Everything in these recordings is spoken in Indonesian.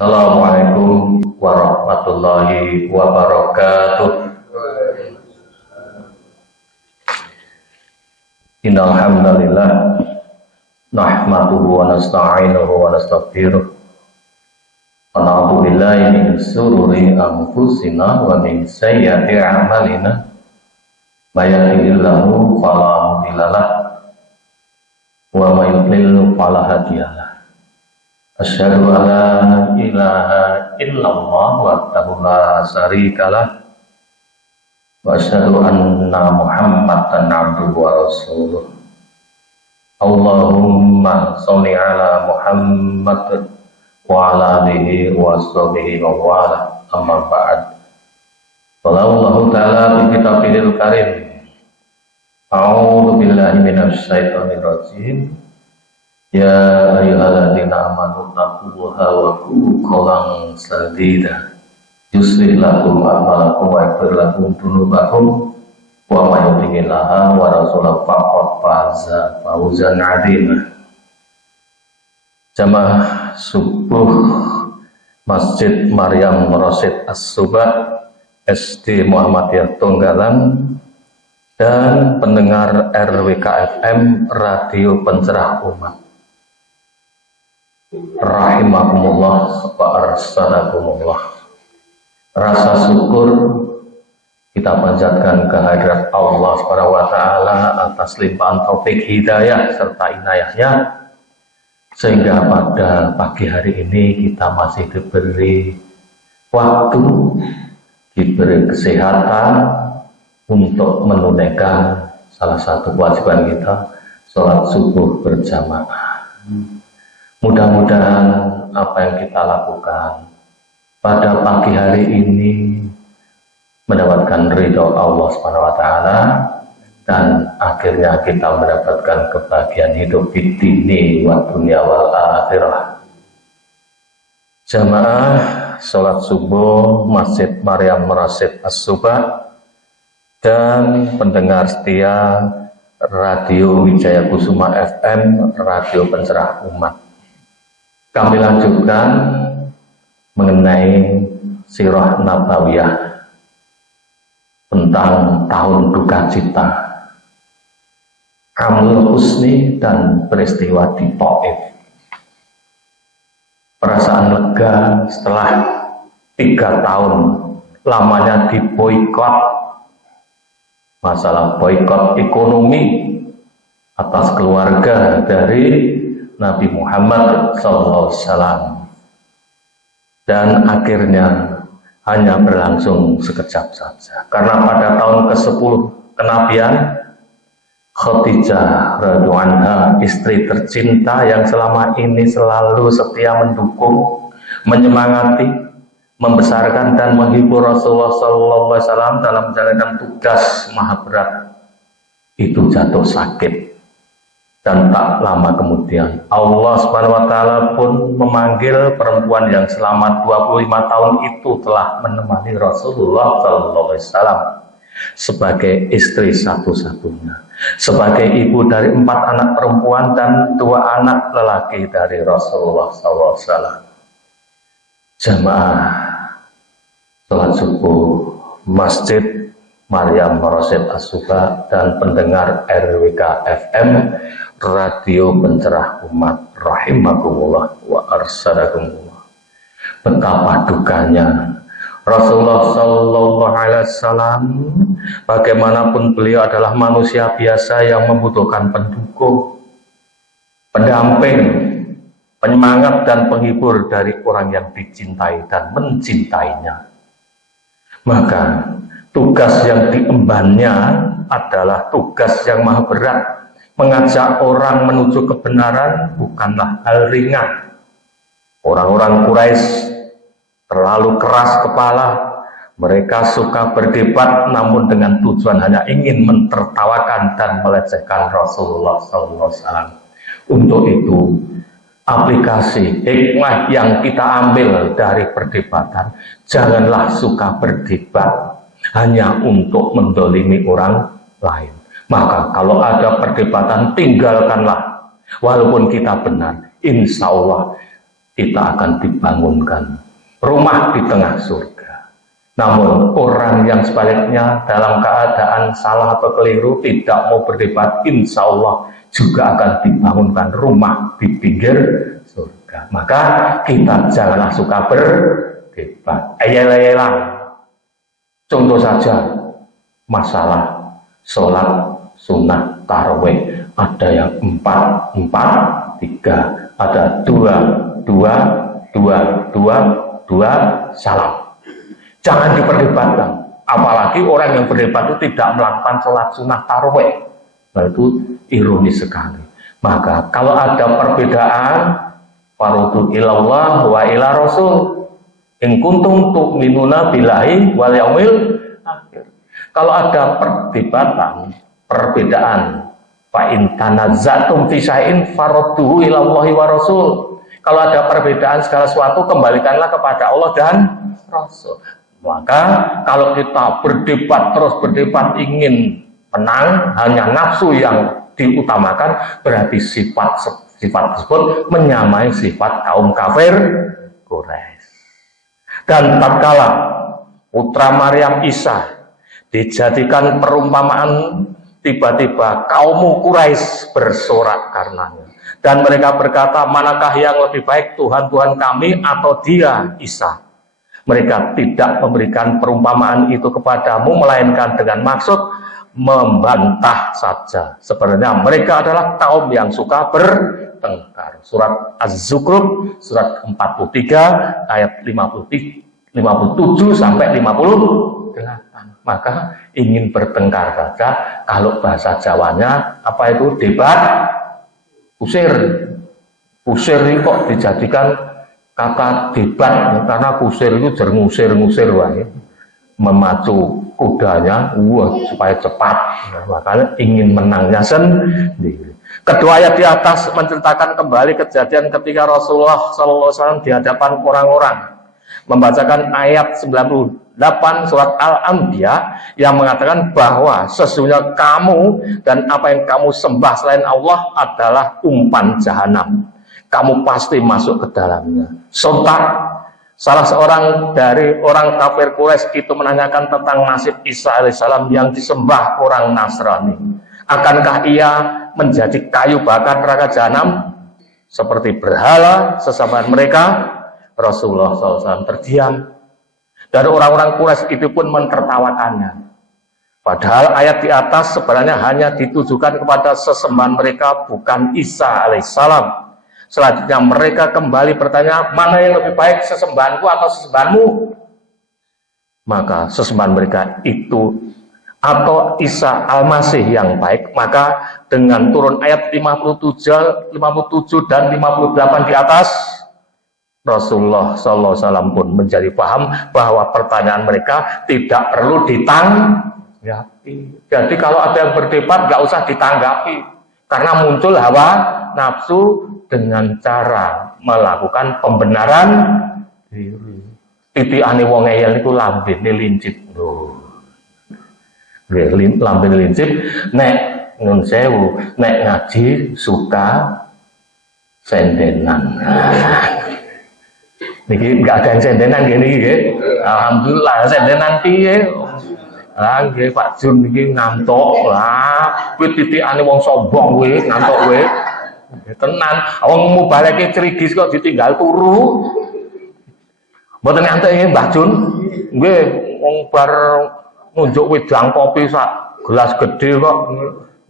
Assalamualaikum warahmatullahi wabarakatuh. Innal hamdalillah nahmaduhu wa nasta'inuhu wa nastaghfiruh wa na'udzu billahi min shururi anfusina wa min sayyiati a'malina. May yahdihillahu fala mudilla lahu wa may yudlil fala hadiya lahu. Asyhadu an la ilaha illallah wahdahu la syarika lah wa asyhadu anna Muhammadan abduhu wa rasuluh. Allahumma sholli ala Muhammad wa ala alihi wa sahbihi wa wala, amma ba'd. Wallahu ta'ala bi kitabihil karim. A'udzu billahi minasy syaithanir rajim. Ya ayyuhalladzina amanu taqullaha wa qulu qawlan sadida yuslih lakum a'malakum wa yaghfir lakum dzunubakum wa may yuti'illaha wa rasulahu faqad faza fawzan 'azima. Jamaah subuh Masjid Maryam Rasyid As-Subah SD Muhammadiyah Tonggalan dan pendengar RWK FM Radio Pencerah Umat rahimakumullah wa arsalakumullah. Rasa syukur kita panjatkan kehadirat Allah Subhanahu wa taala atas limpahan taufik hidayah serta inayahnya, sehingga pada pagi hari ini kita masih diberi waktu, diberi kesehatan untuk menunaikan salah satu kewajiban kita, sholat subuh berjamaah. Mudah-mudahan apa yang kita lakukan pada pagi hari ini mendapatkan ridho Allah Subhanahu wa taala dan akhirnya kita mendapatkan kebahagiaan hidup di dini wa dunya wal akhirah. Jamaah sholat subuh Masjid Maryam Rasyid As-Subah dan pendengar setia Radio Wijaya Kusuma FM Radio Pencerah Umat. Kami lanjutkan mengenai sirah nabawiyah tentang tahun duka cita, Amul Husni dan peristiwa di Taif. Perasaan lega setelah 3 tahun lamanya diboikot, masalah boikot ekonomi atas keluarga dari Nabi Muhammad SAW, dan akhirnya hanya berlangsung sekejap saja, karena pada tahun ke-10 kenabian Khadijah radhiyallahu anha, istri tercinta yang selama ini selalu setia mendukung, menyemangati, membesarkan dan menghibur Rasulullah SAW dalam menjalankan tugas maha berat, itu jatuh sakit. Dan tak lama kemudian Allah Subhanahu wa taala pun memanggil perempuan yang selama 25 tahun itu telah menemani Rasulullah sallallahu alaihi wasallam sebagai istri satu-satunya, sebagai ibu dari 4 anak perempuan dan 2 anak lelaki dari Rasulullah sallallahu alaihi wasallam. Jamaah salat subuh Masjid Maryam Rasyid As-Subah dan pendengar RWK FM Radio Pencerah Umat rahimakumullah wa arsalakumullah. Betapa dukanya Rasulullah sallallahu alaihi wasallam, bagaimanapun beliau adalah manusia biasa yang membutuhkan pendukung, pendamping, penyemangat dan penghibur dari orang yang dicintai dan mencintainya. Maka tugas yang diembannya adalah tugas yang maha berat. Mengajak orang menuju kebenaran bukanlah hal ringan. Orang-orang Quraisy terlalu keras kepala. Mereka suka berdebat namun dengan tujuan hanya ingin mentertawakan dan melecehkan Rasulullah SAW. Untuk itu, aplikasi hikmah yang kita ambil dari perdebatan, janganlah suka berdebat hanya untuk mendolimi orang lain. Maka kalau ada perdebatan, tinggalkanlah. Walaupun kita benar, insya Allah kita akan dibangunkan rumah di tengah surga. Namun orang yang sebaliknya dalam keadaan salah atau keliru tidak mau berdebat, insya Allah juga akan dibangunkan rumah di pinggir surga. Maka kita janganlah suka berdebat. Ayel-ayelan. Contoh saja masalah sholat sunnah tarawih. Ada yang 4, 4, 3. Ada 2, 2, 2, 2, 2, salam. Jangan diperdebatkan. Apalagi orang yang berdebat itu tidak melakukan sholat sunnah tarawih. Nah, itu ironis sekali. Maka kalau ada perbedaan, farudu ilallah wa ila rasul in kuntum tu'minuna billahi wal yaumil akhir. Kalau ada perdebatan, perbedaan, fa in tanazzatum fi syai'in farudduhu ilallahi wa rasul. Kalau ada perbedaan segala sesuatu, kembalikanlah kepada Allah dan Rasul. Maka kalau kita berdebat terus berdebat ingin menang, hanya nafsu yang diutamakan, berarti sifat tersebut menyamai sifat kaum kafir Quraisy. Dan tatkala putra Maryam Isa dijadikan perumpamaan, tiba-tiba kaum Quraisy bersorak karenanya. Dan mereka berkata, manakah yang lebih baik, Tuhan kami atau dia Isa? Mereka tidak memberikan perumpamaan itu kepadamu, melainkan dengan maksud membantah saja. Sebenarnya mereka adalah kaum yang suka bertengkar. Surat Az-Zukhruf, surat 43, ayat 57 sampai 58. Maka ingin bertengkar saja, kalau bahasa Jawanya, apa itu debat, usir. Usir ini kok dijadikan kata debat, karena kusir itu ngusir-ngusir wae, memacu kudanya supaya cepat. Makanya ingin menangnya sendiri. Kedua ayat di atas menceritakan kembali kejadian ketika Rasulullah SAW di hadapan orang-orang, membacakan ayat 98 surat Al-Anbiya yang mengatakan bahwa sesungguhnya kamu dan apa yang kamu sembah selain Allah adalah umpan jahanam. Kamu pasti masuk ke dalamnya. Sontak salah seorang dari orang kafir Quraisy itu menanyakan tentang nasib Isa alaihissalam yang disembah orang Nasrani. Akankah ia menjadi kayu bakar neraka jahanam seperti berhala sesama mereka? Rasulullah SAW terdiam, dan orang-orang Quraisy itu pun menertawakannya. Padahal ayat di atas sebenarnya hanya ditujukan kepada sesembahan mereka, bukan Isa alaihissalam. Selanjutnya mereka kembali bertanya, mana yang lebih baik, sesembahanku atau sesembahanmu? Maka sesembahan mereka itu atau Isa Al-Masih yang baik. Maka dengan turun ayat 57 dan 58 di atas, Rasulullah SAW pun menjadi paham bahwa pertanyaan mereka tidak perlu ditanggapi. Jadi kalau ada yang berdebat, nggak usah ditanggapi, karena muncul hawa nafsu dengan cara melakukan pembenaran diri. Titiane wong ngeyel niku lambene lincip. Lambene lincip, nek nun sewu, nek ngaji suka sendenan. Niki enggak ada yang sendenan gini nggih. Alhamdulillah sendenan piye? Lah nggih Pak Jun niki ngantuk. Lah kuwi titikane wong sombong kuwi, ngantuk kuwi. Tenan, wong mubaleke cerigis kok ditinggal turu. Mboten ngantuk nggih Mbah Jun. Nggih wong bar nunjuk wedang kopi sak gelas gede kok.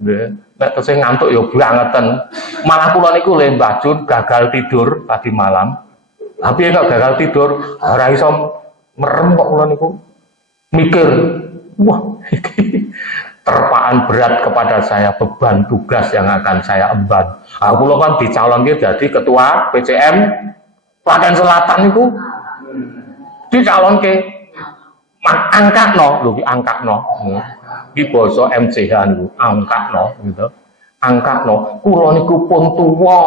Nggih, nek tesih ngantuk ya bangeten. Malah kula niku le Mbah Jun gagal tidur tadi malam. Tapi kok gagal tidur, ora iso merem kok kula niku. Mikir, wah iki terpaan berat kepada saya, beban tugas yang akan saya emban. Aku lo kan dicalonke jadi ketua PCM Klaten Selatan itu, dicalonke angkatno, lho ki angkatno. Ki basa MCH niku, angkatno gitu. Angkatno, kula niku pun tuwa.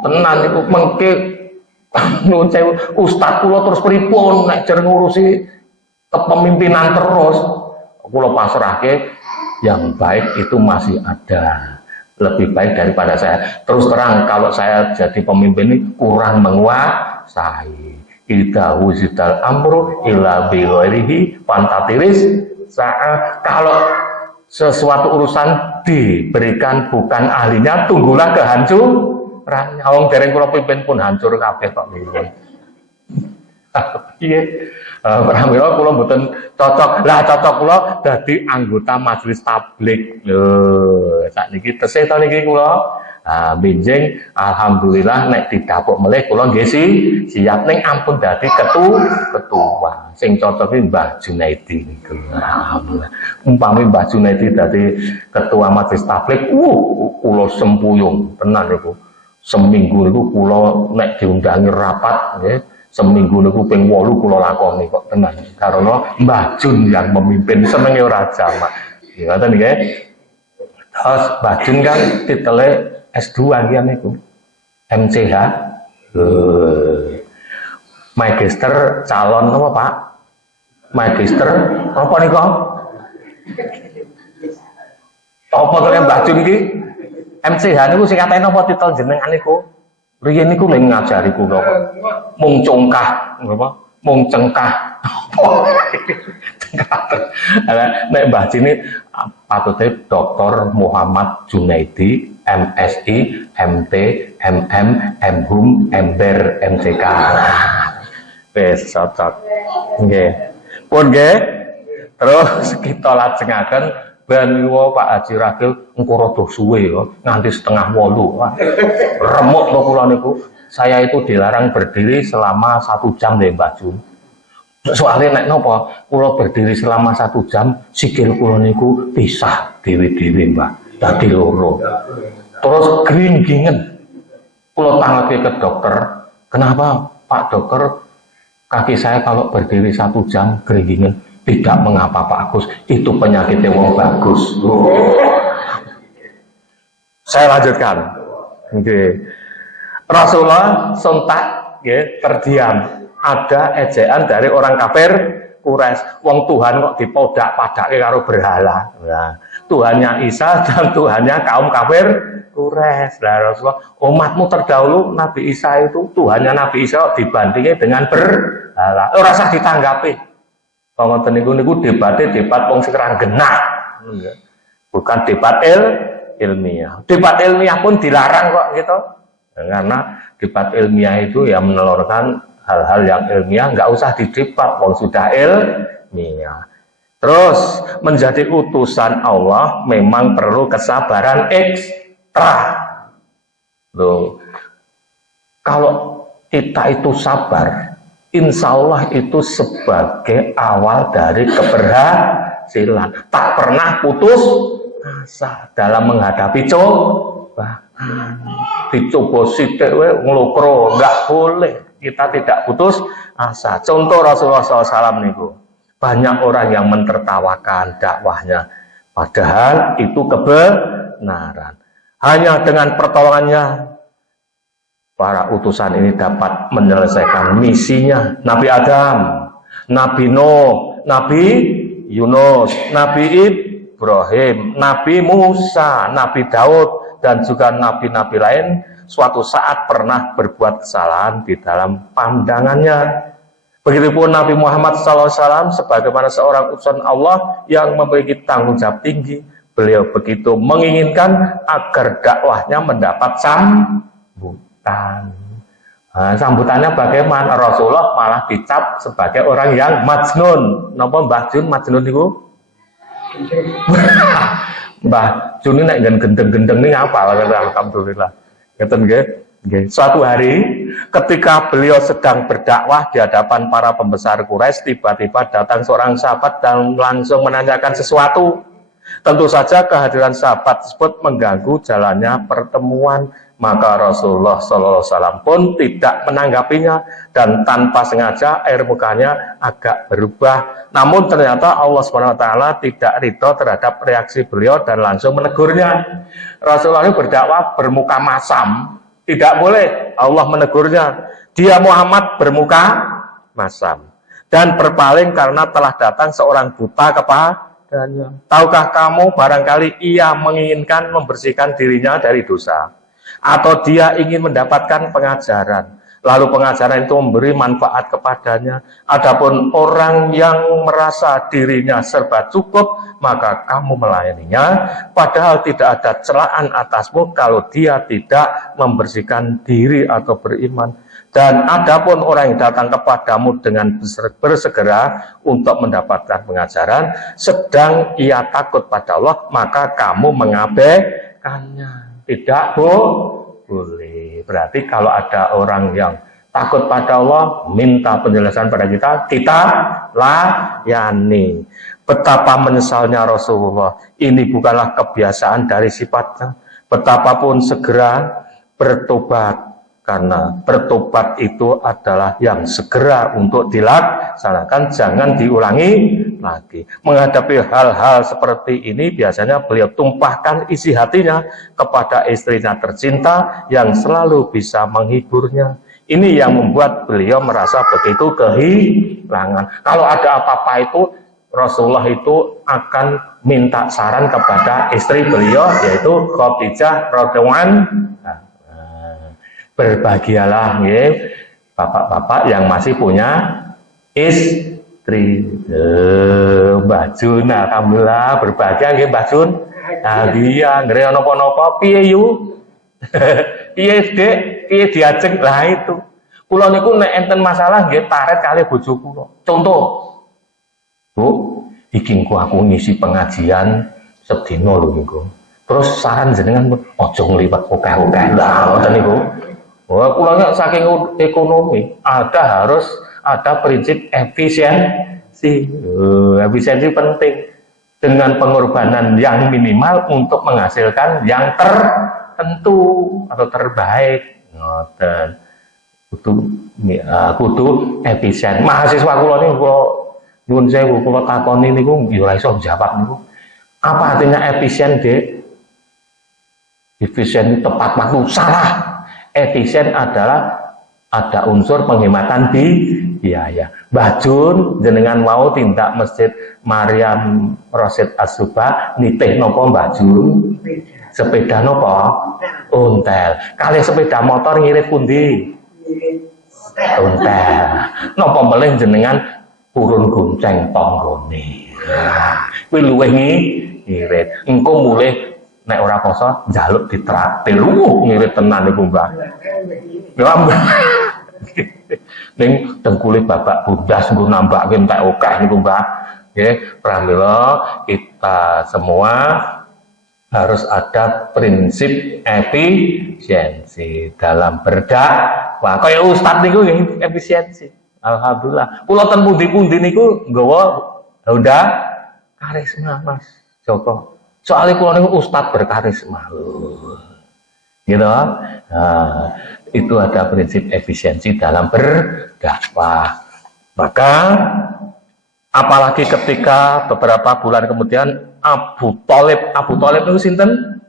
Tenan niku mengke nuwun sewu ustaz kula terus pripun nek jer ngurusi kepemimpinan terus. Kula pasrahke yang baik itu masih ada. lebih baik daripada saya. Terus terang kalau saya jadi pemimpin ini kurang menguasai. Idza wuzidal amru ila bi ghairihi fantatiris sa'a. Kalau sesuatu urusan diberikan bukan ahlinya, tunggulah kehancuran. Wong dereng kula pimpin pun hancur kabeh kok niku. Iya, pramila kula mboten cocok. Lah cocok kula dadi anggota majelis tabligh. Lho, sakniki tesih ta niki kula. Benjing alhamdulillah nek didapuk melih kula nggih siap ning ampun dadi ketua. Sing cocok iki Mbah Junaidi niku. Alhamdulillah. Umpami Mbah Junaidi dadi ketua majelis tabligh, kula sempuyung tenan niku. Seminggu niku kula nek diundangi rapat nggih. Seminggu niku ping 8 kula lakoni kok tenan. Karena Mbah Jun yang memimpin senenge ora jamak. Ya ngoten nggih. Terus Mbah Jun kan titele S2 kian niku. MCH. Magister calon apa, Pak? Magister apa niku? Apa kalian Mbah Jun iki? MCH niku singkatane apa titel jenengan niku? Riyen niku lho ngajari kula kok. Mung congkah, apa? Mung cengkah. Nek Mbah Jini patute Dr. Muhammad Junaidi, MSI, MT, MM, MHum, MBer, MCK. Wis cocok. Nggih. Pun nggih. Terus kita lajengaken ben niku Pak Haji Ragil engko rada suwe ya, nganti 7:30. Remuk to kula niku. Saya itu dilarang berdiri selama 1 jam deh Mbak Jun. Soalnya nek napa kula berdiri selama 1 jam, sikil kula niku pisah dhewe-dhewe Mbak. Dadi loro. Terus gringgingen. Kula tanggake ke dokter. Kenapa Pak dokter? Kaki saya kalau berdiri 1 jam gringgingen. Tidak mengapa Pak Agus, itu penyakitnya wong bagus. Saya lanjutkan. Okay. Rasulullah sontak terdiam. Ada ejaan dari orang kafir Quraisy. Wong Tuhan kok dipodak-padake karo berhala. Nah, Tuhannya Isa dan Tuhannya kaum kafir Quraisy. Lah Rasulullah, umatmu terdahulu Nabi Isa itu Tuhannya Nabi Isa dibandingin dengan berhala. Ora usah ditanggapi. Ngoten niku debat wong sekarang genah. Bukan debat ilmiah. Debat ilmiah pun dilarang kok gitu. Karena debat ilmiah itu ya menelurkan hal-hal yang ilmiah, nggak usah didebat, wong sudah ilmiah. Terus menjadi utusan Allah memang perlu kesabaran ekstra. Loh, kalau kita itu sabar, insya Allah itu sebagai awal dari keberhasilan. Tak pernah putus asa dalam menghadapi cobaan. Dicoba sithik wae nglokro, enggak boleh. Kita tidak putus asa. Contoh Rasulullah SAW niku. Banyak orang yang mentertawakan dakwahnya. Padahal itu kebenaran. Hanya dengan pertolongannya para utusan ini dapat menyelesaikan misinya. Nabi Adam, Nabi Nuh, Nabi Yunus, Nabi Ibrahim, Nabi Musa, Nabi Daud, dan juga nabi-nabi lain suatu saat pernah berbuat kesalahan di dalam pandangannya. Begitupun Nabi Muhammad SAW sebagaimana seorang utusan Allah yang memiliki tanggung jawab tinggi. Beliau begitu menginginkan agar dakwahnya mendapat sambutan. Nah, sambutannya bagaimana? Rasulullah malah dicap sebagai orang yang majnun. Napa Mbah Jun majnun itu? Mbah Jun ini nek gendeng-gendeng ini apa? Alhamdulillah. Ngeten nggih. Suatu hari ketika beliau sedang berdakwah di hadapan para pembesar Quraisy, tiba-tiba datang seorang sahabat dan langsung menanyakan sesuatu. Tentu saja kehadiran sahabat tersebut mengganggu jalannya pertemuan. Maka Rasulullah SAW pun tidak menanggapinya dan tanpa sengaja air mukanya agak berubah. Namun ternyata Allah SWT tidak ridho terhadap reaksi beliau dan langsung menegurnya. Rasulullah ini berdakwah bermuka masam. Tidak boleh, Allah menegurnya. Dia Muhammad bermuka masam dan berpaling karena telah datang seorang buta kepadanya. Tahukah kamu barangkali ia menginginkan membersihkan dirinya dari dosa, atau dia ingin mendapatkan pengajaran, lalu pengajaran itu memberi manfaat kepadanya. Adapun orang yang merasa dirinya serba cukup, maka kamu melayaninya, padahal tidak ada celaan atasmu kalau dia tidak membersihkan diri atau beriman. Dan adapun orang yang datang kepadamu dengan bersegera untuk mendapatkan pengajaran, sedang ia takut pada Allah, maka kamu mengabaikannya. Tidak boleh. Berarti kalau ada orang yang takut pada Allah, minta penjelasan pada kita layani. Betapa menyesalnya Rasulullah. Ini bukanlah kebiasaan dari sifatnya. Betapapun segera bertobat, karena bertobat itu adalah yang segera untuk dilaksanakan, jangan diulangi lagi. Menghadapi hal-hal seperti ini, biasanya beliau tumpahkan isi hatinya kepada istrinya tercinta yang selalu bisa menghiburnya. Ini yang membuat beliau merasa begitu kehilangan. Kalau ada apa-apa itu, Rasulullah itu akan minta saran kepada istri beliau, yaitu Khadijah radhiyallahu anha. Berbahagialah ya, bapak-bapak yang masih punya istri. Mbak Jun, alhamdulillah berbahagia nggih Mbak Jun. Bahagia, ngre napa-napa piye yu? Piye Dek? Piye diajeng? Lah itu. Kula niku nek enten masalah nggih taret kali bojo kula. Contoh. Bu, iki aku ngisi pengajian sedina lho niku. Terus saran jenengan ojo ngliwat akeh-akeh. Lah ngoten niku. Wah, kulanya saking ekonomi, harus ada prinsip efisiensi. Efisiensi penting, dengan pengorbanan yang minimal untuk menghasilkan yang tertentu atau terbaik. Ngoten. Kudu efisien. Mahasiswa kula niku kula nyuwun sewu, kula takoni niku ya ora iso jawab niku. Apa artinya efisien, Dek? Efisien tepat waktu, salah. Efisien adalah ada unsur penghematan biaya. Mbah Jun jenengan mau tindak Masjid Maryam Rosyid As-Subah nitih nopo Mbah Jun? Sepeda nopo? Ontel. Kali sepeda motor ngirit pundi? Ontel. Nopo melih jenengan purun gonceng tanggane. Kuwi luwih ngirit. Engko mulih nek ora poso njaluk ditraktir. Ngirit tenan niku, Mbah. Ya, Mbah. Ning dengkule Bapak bundas nggo nambahke entek akeh niku, Mbah. Nggih, pramila kita semua harus ada prinsip efisiensi dalam berdakwah. Kaya ustaz niku nggih efisiensi. Alhamdulillah. Kula ten pundi-pundi niku nggawa Honda karisma, Mas Joko. Soalnya kalau niku ustadz berkarisma, gitu. Nah, itu ada prinsip efisiensi dalam berdakwah. Maka apalagi ketika beberapa bulan kemudian Abu Thalib itu sinten?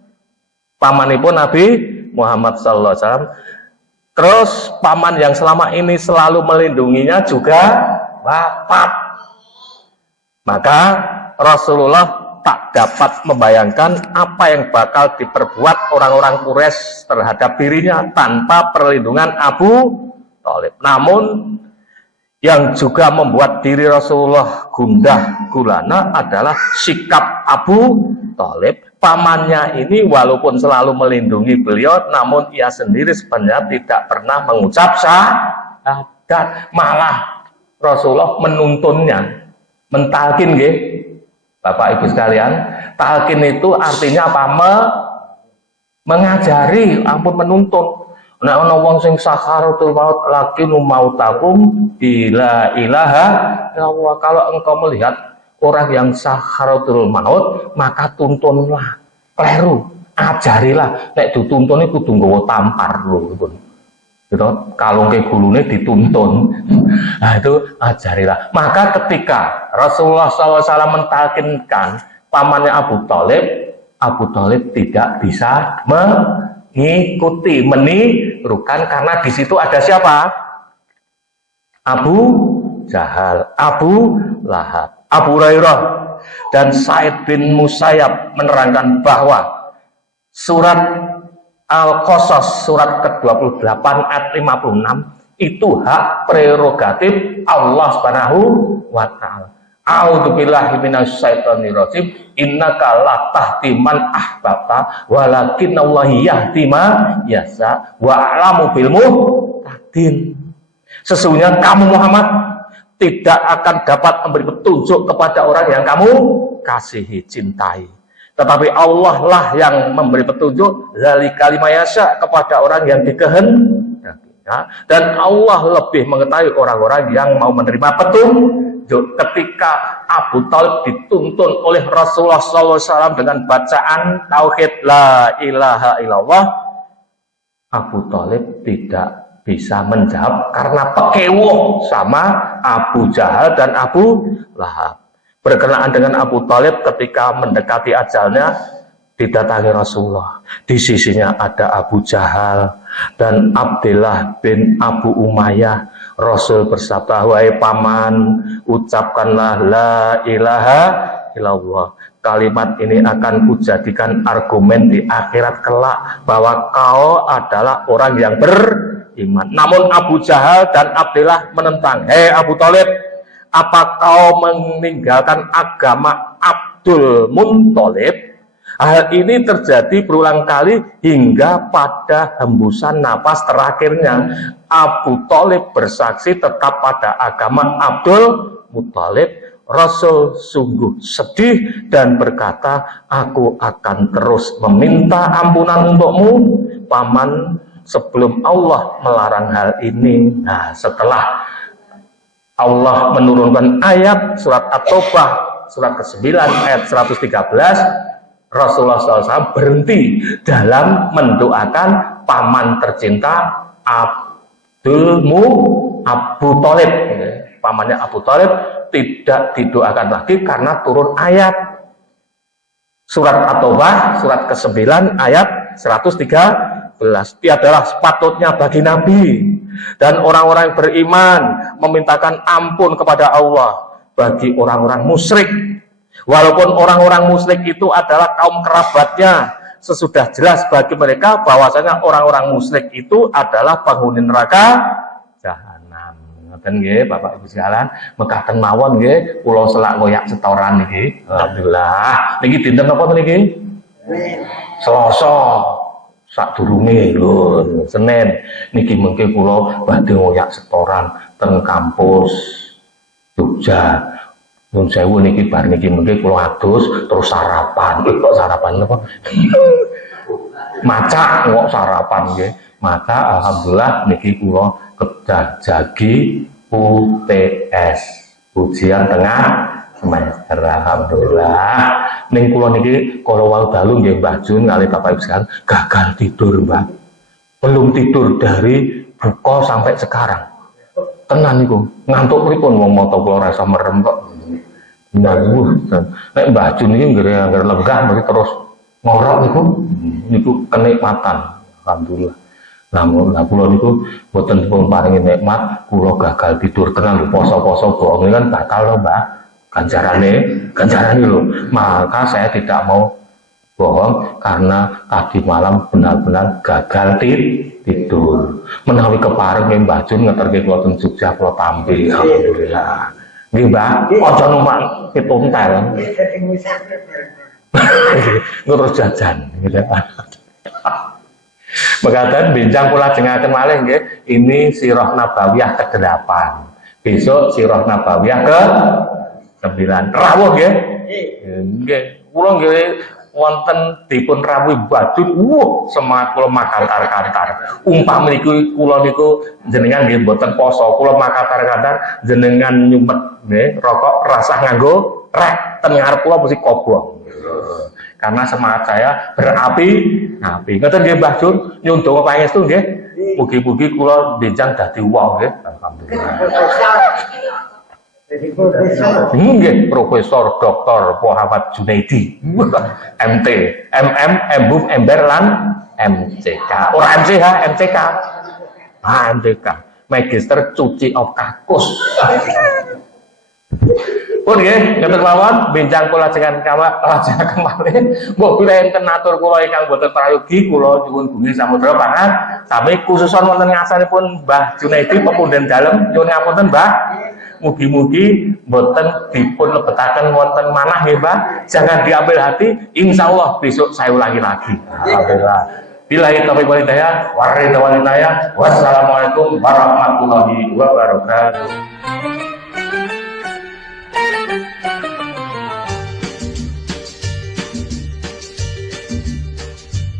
Pamanipun Nabi Muhammad sallallahu alaihi wasallam. Terus paman yang selama ini selalu melindunginya juga wafat. Maka Rasulullah tak dapat membayangkan apa yang bakal diperbuat orang-orang Quraisy terhadap dirinya tanpa perlindungan Abu Thalib. Namun yang juga membuat diri Rasulullah gundah gulana adalah sikap Abu Thalib. Pamannya ini walaupun selalu melindungi beliau, namun ia sendiri sebenarnya tidak pernah mengucap syahadat. Malah Rasulullah menuntunnya, mentalkin nggih. Bapak Ibu sekalian, talqin itu artinya apa? Mengajari, ampun menuntun. Nek ana wong sing sakharatul maut lakinu mautakum bila ilaha illallah. Kalau engkau melihat orang yang sakharatul maut, maka tuntunlah. Kleru, ajarilah. Nek dituntun iku kudu nggawa tampar lho, pun. Gitu, kalung ke gulune dituntun. Nah itu ajarilah. Maka ketika Rasulullah SAW mentalkinkan pamannya Abu Thalib tidak bisa mengikuti, menirukan, karena di situ ada siapa? Abu Jahal, Abu Lahab. Abu Hurairah dan Sa'id bin Musayyab menerangkan bahwa surat Al-Qasas surat ke-28 ayat 56 itu hak prerogatif Allah Subhanahu wa taala. A'udzubillahi minasyaitonir rajim. Innaka la tahdi man ahbabta walakinallahi yahdi man yasha wa a'lamu bil muhtadin. Sesungguhnya kamu Muhammad tidak akan dapat memberi petunjuk kepada orang yang kamu kasihi, cintai. Tetapi Allah lah yang memberi petunjuk zalika liman yasha kepada orang yang dikehendaki. Dan Allah lebih mengetahui orang-orang yang mau menerima petunjuk. Ketika Abu Thalib dituntun oleh Rasulullah SAW dengan bacaan tauhid la ilaha illallah, Abu Thalib tidak bisa menjawab karena pekewuh sama Abu Jahal dan Abu Lahab. Berkenaan dengan Abu Thalib ketika mendekati ajalnya, didatangi Rasulullah. Di sisinya ada Abu Jahal dan Abdullah bin Abu Umayyah. Rasul bersabda, wahai paman, ucapkanlah la ilaha illallah. Kalimat ini akan kujadikan argumen di akhirat kelak bahwa kau adalah orang yang beriman. Namun Abu Jahal dan Abdullah menentang. Hei Abu Thalib, apa kau meninggalkan agama Abdul Muthalib? Hal ini terjadi berulang kali hingga pada hembusan napas terakhirnya. Abu Thalib bersaksi tetap pada agama Abdul Muthalib. Rasul sungguh sedih dan berkata, aku akan terus meminta ampunan untukmu, paman, sebelum Allah melarang hal ini. Nah, setelah Allah menurunkan ayat surat At-Taubah surat ke-9 ayat 113, Rasulullah SAW berhenti dalam mendoakan paman tercinta Abu Thalib. Pamannya Abu Thalib tidak didoakan lagi karena turun ayat surat At-Taubah surat ke-9 ayat 113. Tiadalah sepatutnya bagi Nabi dan orang-orang yang beriman memintakan ampun kepada Allah bagi orang-orang musyrik. Walaupun orang-orang musyrik itu adalah kaum kerabatnya, sesudah jelas bagi mereka bahwasanya orang-orang musyrik itu adalah penghuni neraka jahanam. Ngoten nggih, Bapak Ibu sekalian, mekaten mawon nggih, kula selak ngoyak setoran niki. Alhamdulillah. Niki dinten napa niki? Selasa. Sadurunge lho, Senin. Niki mengke kula badhe ngoyak setoran teng kampus Jogja. Nun sewu niki bar niki mengke kula adus terus sarapan. Kok sarapan apa? Maca kok sarapan nggih. Maka alhamdulillah niki kula kejagi UTS, ujian tengah semester. Alhamdulillah. Ning kula niki kala wau dalu nggih Mbah Jun kali Bapak Ibu sekalian gagal tidur, Mbah. Belum tidur dari buka sampai sekarang. Tenan niku. Ngantuk pripun wong mata kula rasa merem kok. Nangguh, nek Mbah Jun ini nggak lenggah, mesti terus ngorok niku kenikmatan, alhamdulillah. Namun, kula niku boten pun paringi nikmat, kula gagal tidur tenan, poso-poso bohong ini kan batal loh Mbak, ganjarane loh. Maka saya tidak mau bohong karena tadi malam benar-benar gagal tidur. Menawi kepareng Mbah Jun ngeterke kula teng Jogja kula tampil, alhamdulillah. Nggih, Mbak, aja numpak pituntel. Ngurus jajan gitu. Mekaten bincang kula jenengaken malih nggih, ini Sirah Nabawiyah ke-8. Besok Sirah Nabawiyah ke-9. Rawuh nggih? Nggih. Kula nggih wonten dipun rawuh Badut, semangat kula makantar-kantar. Umpam niku kula niku jenengan nggih mboten poso, kula makantar-kantar jenengan nyumet nggih rokok rasah nganggo rek ten ngarep kula mesti kobong. Karena semangat saya berapi. Ngoten nggih Mbah Jun, nyuwun donga pangestu nggih. Mugi-mugi kula benjang dadi wong nggih. Alhamdulillah. Nggih, Profesor Dr. Muhammad Junaidi, MT, MM, MBUM, Ember lan MCK. Ora MCH, MCK. MCK. Magister Cuci of Kakus. Pun nggih, ngatur mawon bincang kula jenengan lajeng kembali. Mbok bila enten atur kula ingkang boten prayogi kula nyuwun bumi samudra pangan. Sami khususon wonten ngasanipun Mbah Junaidi pepundhen dalem nyuwun ngapunten Mbah. Mugi-mugi boten dipun lebetaken wonten manah nggih Mbah. Jangan diambil hati, insyaallah besok saya ulangi lagi. Alhamdulillah. Billahi taufiq wal hidayah, wassalamualaikum warahmatullahi wabarakatuh.